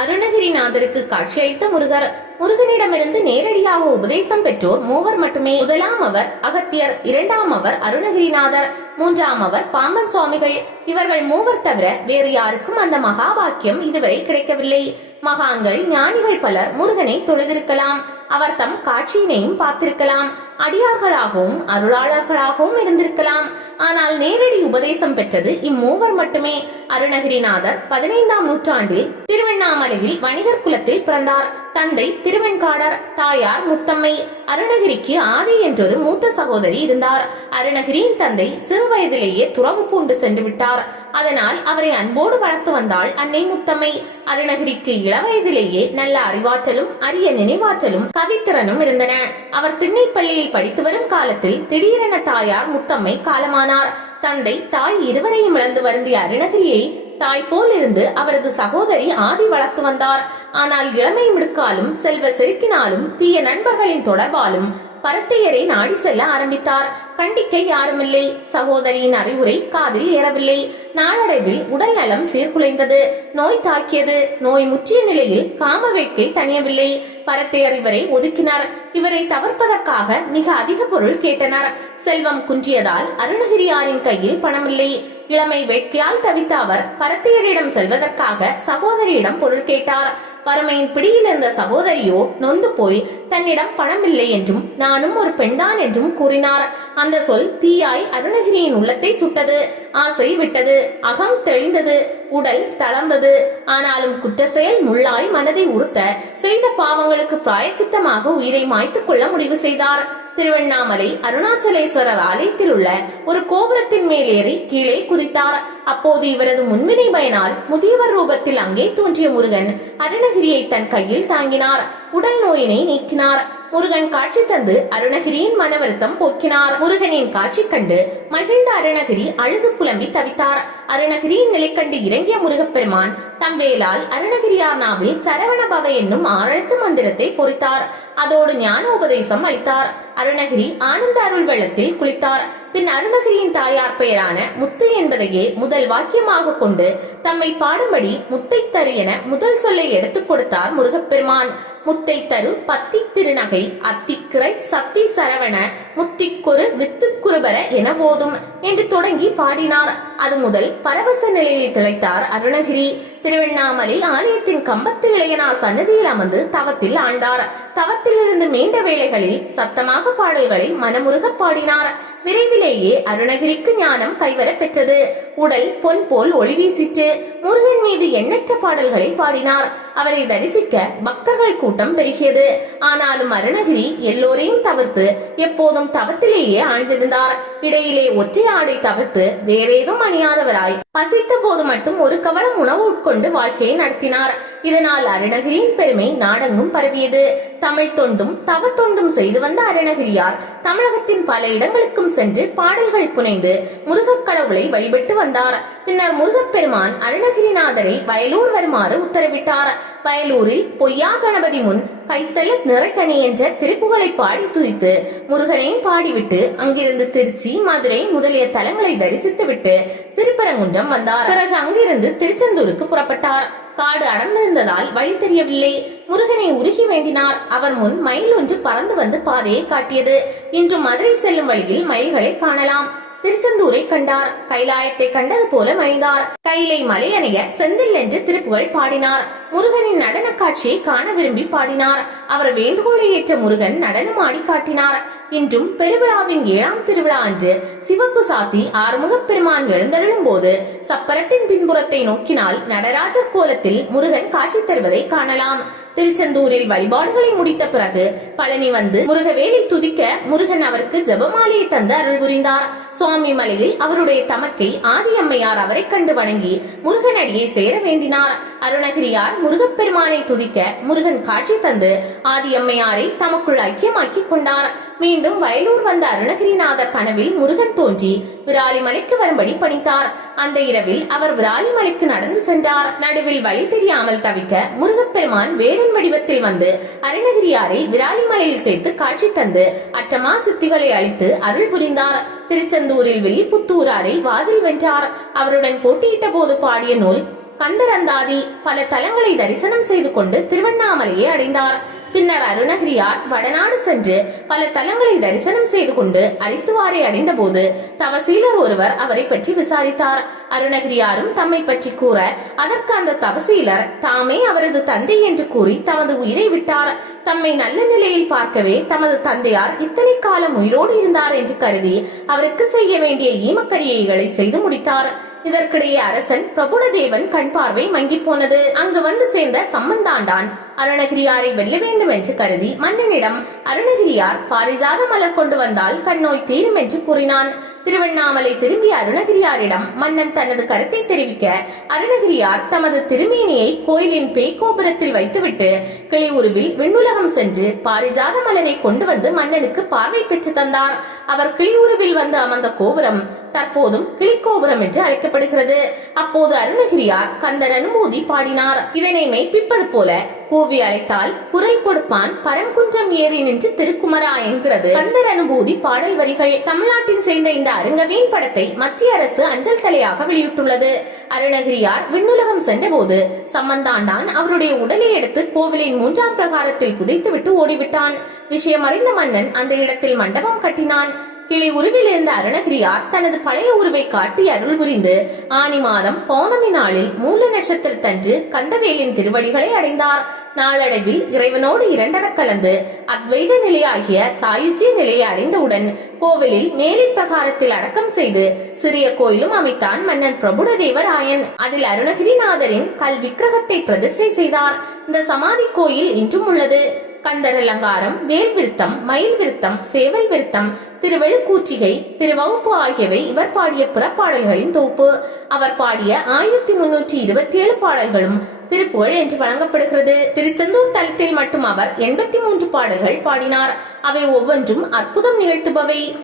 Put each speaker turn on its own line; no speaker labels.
அருணகிரிநாதருக்கு காட்சியளித்த முருகர். முருகனிடமிருந்து நேரடியாக உபதேசம் பெற்றோர் மூவர் மட்டுமே. முதலாம் அவர் அகத்தியர் இரண்டாம் அவர் அருணகிரிநாதர் மூன்றாம் அவர் பாம்பன் சுவாமிகள். இவர்கள் மூவர் தவிர வேறு யாருக்கும் அந்த மகாபாக்கியம் இதுவரை கிடைக்கவில்லை. மகான்கள் ஞானிகள் பலர் முருகனை தொழுதிருக்கலாம். அவர் தம் காட்சியினையும் பார்த்திருக்கலாம். அடியார்களாகவும் அருளாளர்களாகவும் இருந்திருக்கலாம். ஆனால் நேரடி உபதேசம் பெற்றது இம்மூவர் மட்டுமே. அருணகிரிநாதர் பதினைந்தாம் நூற்றாண்டில் திருவண்ணாமலையில் வணிகர் குலத்தில் பிறந்தார். தந்தை திருவெண்காடர் தாயார் முத்தம்மை. அருணகிரிக்கு ஆதி என்றொரு மூத்த சகோதரி இருந்தார். அருணகிரியின் தந்தை சிறு வயதிலேயே துறவு பூண்டு சென்று விட்டார் அதனால் அவரை அன்போடு வளர்த்து வந்தாள் அன்னை முத்தம்மை. அருணகிரிக்கு இளவயதிலேயே நல்ல அறிவாற்றலும் அரிய நினைவாற்றலும் கவித்திறனும் இருந்தன. அவர் திண்ணைப்பள்ளியில் படித்து வரும் காலத்தில் திடீரென தாயார் முத்தம்மை காலமானார். தந்தை தாய் இருவரையும் இழந்து வருந்திய அருணகிரியை தாய் போல் இருந்து அவரது சகோதரி ஆதி வளர்த்து வந்தார். ஆனால் இளமை மிடுக்காலும் செல்வ செருக்கினாலும் தீய நண்பர்களின் தொடர்பாலும் பரத்தையரை நாடி செல்ல ஆரம்பித்தார். கண்டிக்க யாருமில்லை. சகோதரியின் அறிவுரை காதில் ஏறவில்லை. நாளடைவில் உடல் நலம் சீர்குலைந்தது. நோய் தாக்கியது. நோய் முற்றிய நிலையில் காம வேட்கை தணியவில்லை. பரத்தையர் இவரை ஒதுக்கினார். இவரை தவிர்ப்பதற்காக மிக அதிக பொருள் கேட்டனர். செல்வம் குன்றியதால் அருணகிரியாரின் கையில் பணமில்லை. இளமை வேட்கையால் தவித்த அவர் பரத்தையரிடம் செல்வதற்காக சகோதரியிடம் பொருள் கேட்டார். வறுமையின் பிடியில் இருந்த சகோதரியோ நொந்து போய் தன்னிடம் பணமில்லை என்றும் நானும் ஒரு பெண்தான் என்றும் கூறினார். அந்த சொல் தீயாய் அருணகிரியின் உள்ளத்தை சுட்டது. ஆசை விட்டது. அகம் தெளிந்தது. உடல் தளர்ந்தது. ஆனாலும் குற்ற செயல் முள்ளாய் மனதை உறுத்த செய்த பாவங்களுக்கு பிராயச்சித்தமாக உயிரை மாய்த்துக் கொள்ள முடிவு செய்தார். திருவண்ணாமலை அருணாச்சலேஸ்வரர் ஆலயத்தில் உள்ள ஒரு கோபுரத்தின் மேல் ஏறி கீழே குதித்தார். அப்போது இவரது முன்வினை பயனால் முதியவர் ரூபத்தில் அங்கே தோன்றிய முருகன் அருணகிரி அருணகிரியை தன் கையில் தாங்கினார். உடல் நோயினை நீக்கினார். முருகன் காட்சி தந்து அருணகிரியின் மன வருத்தம் போக்கினார். முருகனின் காட்சி கண்டு மகிழ்ந்த அருணகிரி அழுது புலம்பி தவித்தார். அருணகிரியின் நிலை கண்டு இறங்கிய முருகப்பெருமான் தம் வேலால் அருணகிரியார் சரவணபவ சரவண என்னும் ஆழத்து மந்திரத்தை பொறித்தார். அதோடு ஞான உபதேசம் அளித்தார். அருணகிரி ஆனந்த அருள் வெள்ளத்தில் குளித்தார். பின் அருணகிரியின் தாயார் பெயரான முத்து என்பதையே முதல் வாக்கியமாக கொண்டு தம்மை பாடும்படி முத்தை தரு என முதல் சொல்லை எடுத்துக் கொடுத்தார் முருகப்பெருமான். முத்தை தரு பத்தி திருநகை அத்திக்கிரை சத்தி சரவண முத்திக்குரு வித்துக்குருபர என போதும் என்று தொடங்கி பாடினார். அது முதல் பரவச நிலையில் திளைத்தார் அருணகிரி. திருவண்ணாமலை ஆலயத்தின் கம்பத்து இளையனார் சன்னதியில் அமர்ந்து தவத்தில் ஆண்டார் தவத்திலிருந்து மீண்ட வேளைகளில் சத்தமாக பாடல்களை மனமுருக பாடினார். விரைவிலேயே அருணகிரிக்கு ஞானம் கைவரப் பெற்றது. உடல் பொன் போல் ஒளி வீசிற்று. முருகன் மீது எண்ணற்ற பாடல்களை பாடினார். அவரை தரிசிக்க பக்தர்கள் கூட்டம் பெருகியது. ஆனாலும் அருணகிரி எல்லோரையும் தவிர்த்து எப்போதும் தவத்திலேயே ஆழ்ந்திருந்தார். இடையிலே ஒற்றை ஆடை தவிர்த்து வேறேதும் அணியாதவராய். பசித்த போது மட்டும் ஒரு கவளம் உணவு உட்கொண்டு வாழ்க்கையை நடத்தினார். இதனால் அருணகிரியின் பெருமை நாடெங்கும் பரவியது. தமிழ் தொண்டும் தவ தொண்டும் செய்து வந்த அருணகிரியார் தமிழகத்தின் பல இடங்களுக்கும் சென்று பாடல்கள் புனைந்து முருகக் கடவுளை வழிபட்டு வந்தார். பின்னர் முருகப்பெருமான் அருணகிரிநாதரை வயலூர் வருமாறு உத்தரவிட்டார். வயலூரில் பொய்யா கணபதி முன் கைத்தல நிறைகனி என்ற திருப்புகளை பாடி துதித்து முருகனையும் பாடிவிட்டு அங்கிருந்து திருச்சி மதுரை முதலிய தலங்களை தரிசித்துவிட்டு திருப்பரங்குன்றம் வந்தார். பிறகு அங்கிருந்து திருச்செந்தூருக்கு புறப்பட்டார். காடு அடர்ந்திருந்ததால் வழி தெரியவில்லை. முருகனை உருகி வேண்டினார். அவர் முன் மயில் ஒன்று பறந்து வந்து பாதையை காட்டியது. இன்று மதுரை செல்லும் வழியில் மயில்களை காணலாம். திருச்செந்தூரை கண்டார். கைலாயத்தை கண்டது போல மகிழ்ந்தார். கைலை மலையணைய செந்தில் என்று திருப்புகழ் பாடினார். முருகனின் நடன காட்சியை காண விரும்பி பாடினார். அவர் வேண்டுகோளை ஏற்ற முருகன் நடனமாடி காட்டினார். இன்றும் பெருவிழாவின் ஏழாம் திருவிழா அன்று சிவப்பு சாத்தி ஆறுமுகப் பெருமான் எழுந்தருளும் போது சப்பரத்தின் பின்புறத்தை நோக்கினால் நடராஜர் கோலத்தில் முருகன் காட்சி தருவதை காணலாம். திருச்செந்தூரில் வழிபாடுகளை முடித்த பிறகு பழனி வந்து முருகவேலை துதிக்க முருகன் அவருக்கு ஜெபமாலையை தந்து அருள் புரிந்தார். சுவாமி மலையில் அவருடைய தமக்கை ஆதியம்மையார் அவரை கண்டு வணங்கி முருகனடியை சேர வேண்டினார். அருணகிரியார் முருகப்பெருமானை துதிக்க முருகன் காட்சி தந்து ஆதியம்மையாரை தமக்குள் ஐக்கியமாக்கி கொண்டார். மீண்டும் வயலூர் வந்த அருணகிரிநாதர் கனவில் முருகன் தோன்றி விராலிமலைக்கு வரும்படி பணித்தார். அந்த இரவில் அவர் விராலிமலைக்கு நடந்து சென்றார். நடுவில் வழி தெரியாமல் தவிக்க முருகப்பெருமான் வேடன் வடிவத்தில் வந்து அருணகிரியாரை விராலிமலையில் சேர்த்து காட்சி தந்து அட்டமா சித்திகளை அளித்து அருள் புரிந்தார். திருச்செந்தூரில் வெள்ளிப்புத்தூராரை வாதில் வென்றார். அவருடன் போட்டியிட்ட போது பாடிய நூல் கந்தரந்தாதி. பல தலங்களை தரிசனம் செய்து கொண்டு திருவண்ணாமலையை அடைந்தார். பின்னர் அருணகிரியார் வடநாடு சென்று பல தலங்களை தரிசனம் செய்து கொண்டு அரித்துவாரை அடைந்தபோது தவசீலர் ஒருவர் அவரை பற்றி விசாரித்தார். அருணகிரியாரும் தம்மை பற்றி கூற அதற்கு அந்த தவசீலர் தாமே அவரது தந்தை என்று கூறி தமது உயிரை விட்டார். தம்மை நல்ல நிலையில் பார்க்கவே தமது தந்தையார் இத்தனை காலம் உயிரோடு இருந்தார் என்று கருதி அவருக்கு செய்ய வேண்டிய ஈமக்கரியைகளை செய்து முடித்தார். இதற்கிடையே அரசன் பிரபுடதேவன் கண் பார்வை மங்கி போனது. அங்கு வந்து சேர்ந்த சம்பந்தாண்டான் அருணகிரியாரை வெல்ல வேண்டும் என்று கருதி மன்னனிடம் அருணகிரியார் பாரிஜாத மலர் கொண்டு வந்தால் கண்ணோய் தீரும் என்று கூறினான். திருவண்ணாமலை திரும்பிய அருணகிரியாரிடம் மன்னன் தனது கருத்தை தெரிவிக்க அருணகிரியார் தமது திருமேனியை கோயிலின் பேய்கோபுரத்தில் வைத்துவிட்டு கிளியுருவில் விண்ணுலகம் சென்று பாரிஜாத மலரை கொண்டு வந்து மன்னனுக்கு பார்வை பெற்று தந்தார். அவர் கிளியுருவில் வந்து அமர்ந்த கோபுரம் தற்போதும் கிளிக்கோபுரம் என்று அழைக்கப்படுகிறது. அப்போது அருணகிரியார் கந்தர் அனுமூதி பாடினார். இதனை மெய்ப்பிப்பது போல கூவி அழைத்தால் குரல் கொடுப்பான் பரங்குன்றம் ஏறி நின்று திருக்குமரா என்கிறது. கந்தர் அனுபூதி பாடல் வரிகள். தமிழ்நாட்டின் சேர்ந்த இந்த அருங்கவீன் படத்தை மத்திய அரசு அஞ்சல் தலையாக வெளியிட்டுள்ளது. அருணகிரியார் விண்ணுலகம் சென்றபோது சம்பந்தாண்டான் அவருடைய உடலை எடுத்து கோவிலின் மூன்றாம் பிரகாரத்தில் புதைத்துவிட்டு ஓடிவிட்டான். விஷயம் அறிந்த மன்னன் அந்த இடத்தில் மண்டபம் கட்டினான். கிளி உருவில் இருந்த அருணகிரியார் தனது பழைய உருவை காட்டி அருள் புரிந்து ஆனி மாதம் பௌர்ணமி நாளில் மூல நட்சத்திரத்தன்று கந்தவேலின் திருவடிகளை அடைந்தார். நாளடைவில் இறைவனோடு இரண்டர கலந்து அத்வைத நிலையாகிய சாயுஜ்ய நிலையை அடைந்தவுடன் கோவிலில் மேலை பிரகாரத்தில் அடக்கம் செய்து சிறிய கோயிலும் அமைத்தான் மன்னன் பிரபுடதேவராயன். அதில் அருணகிரிநாதரின் கல் விக்கிரகத்தை பிரதிஷ்டை செய்தார். இந்த சமாதி கோயில் இன்றும் உள்ளது. கந்தர் அலங்காரம் வேல் விருத்தம் மயில் விருத்தம் சேவல் விருத்தம் திருவெழுக்கூற்றிகை திருவகுப்பு ஆகியவை இவர் பாடிய புறப்பாடல்களின் தொகுப்பு. அவர் பாடிய ஆயிரத்தி முன்னூற்றி இருபத்தி ஏழு பாடல்களும் திருப்புகழ் என்று வழங்கப்படுகிறது. திருச்செந்தூர் தலத்தில் மட்டும் அவர் எண்பத்தி மூன்று பாடல்கள் பாடினார். அவை ஒவ்வொன்றும் அற்புதம் நிகழ்த்துபவை.